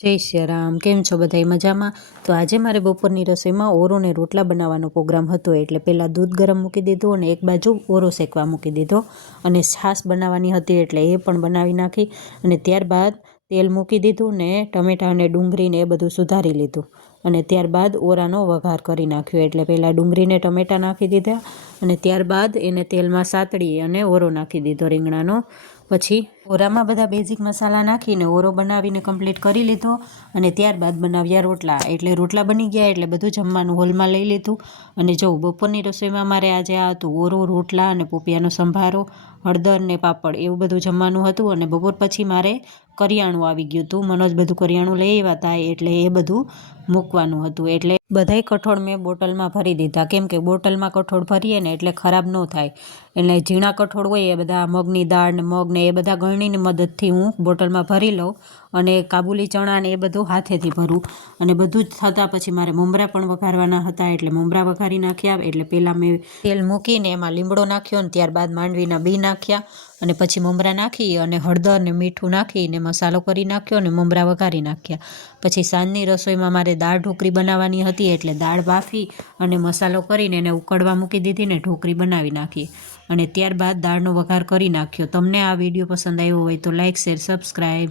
જય શ્રી રામ. કેમ છો બધાય મજામાં? તો આજે મારે બપોરની રસોઈમાં ઓરો ને રોટલા બનાવવાનો પ્રોગ્રામ હતો, એટલે પહેલાં દૂધ ગરમ મૂકી દીધું અને એક બાજુ ઓરો શેકવા મૂકી દીધો, અને છાશ બનાવવાની હતી એટલે એ પણ બનાવી નાખી. અને ત્યારબાદ તેલ મૂકી દીધું ને ટમેટાં અને ડુંગળીને એ બધું સુધારી લીધું, અને ત્યારબાદ ઓરાનો વઘાર કરી નાખ્યો. એટલે પહેલાં ડુંગળીને ટમેટાં નાખી દીધા, અને ત્યારબાદ એને તેલમાં સાતળી અને ઓરો નાખી દીધો રીંગણાનો. પછી ઓરામાં બધા બેઝિક મસાલા નાખીને ઓરો બનાવીને કમ્પ્લીટ કરી લીધો, અને ત્યારબાદ બનાવ્યા રોટલા. એટલે રોટલા બની ગયા એટલે બધું જમવાનું હોલમાં લઈ લીધું. અને જો બપોરની રસોઈમાં મારે આજે આ હતું ઓરો, રોટલા અને પોપિયાનો સંભારો, હળદર ને પાપડ, એવું બધું જમવાનું હતું. અને બપોર પછી મારે કરિયાણું આવી ગયું હતું, મનોજ બધું કરિયાણું લઈ આવ્યા હતા, એટલે એ બધું મૂકવાનું હતું. એટલે બધાય કઠોળ મેં બોટલમાં ભરી દીધા, કેમ કે બોટલમાં કઠોળ ભરીએ ને એટલે ખરાબ ન થાય. એટલે ઝીણા કઠોળ હોય એ બધા મગની દાળ ને મગ ને એ બધા ગળણીની મદદથી હું બોટલમાં ભરી લઉં, અને કાબુલી ચણા ને એ બધું હાથેથી ભરું. અને બધું જ થતાં પછી મારે મમરા પણ વઘારવાના હતા, એટલે મમરા વઘારી નાખ્યા. એટલે પહેલાં મેં તેલ મૂકીને એમાં લીમડો નાખ્યો, ને ત્યારબાદ માંડવીના બી નાખ્યા, અને પછી મમરા નાખી અને હળદર ને મીઠું નાખીને મસાલો કરી નાખ્યો, અને મમરા વઘારી નાખ્યા. પછી સાંજની રસોઈમાં મારે દાળ ઢોકળી બનાવવાની હતી, એટલે દાળ બાફી અને મસાલો કરીને એને ઉકળવા મૂકી દીધી ને ઢોકળી બનાવી નાખી. અને ત્યારબાદ દાળનો વઘાર કરી નાખ્યો. તમને આ વિડીયો પસંદ આવ્યો હોય તો લાઇક, શેર, સબસ્ક્રાઈબ.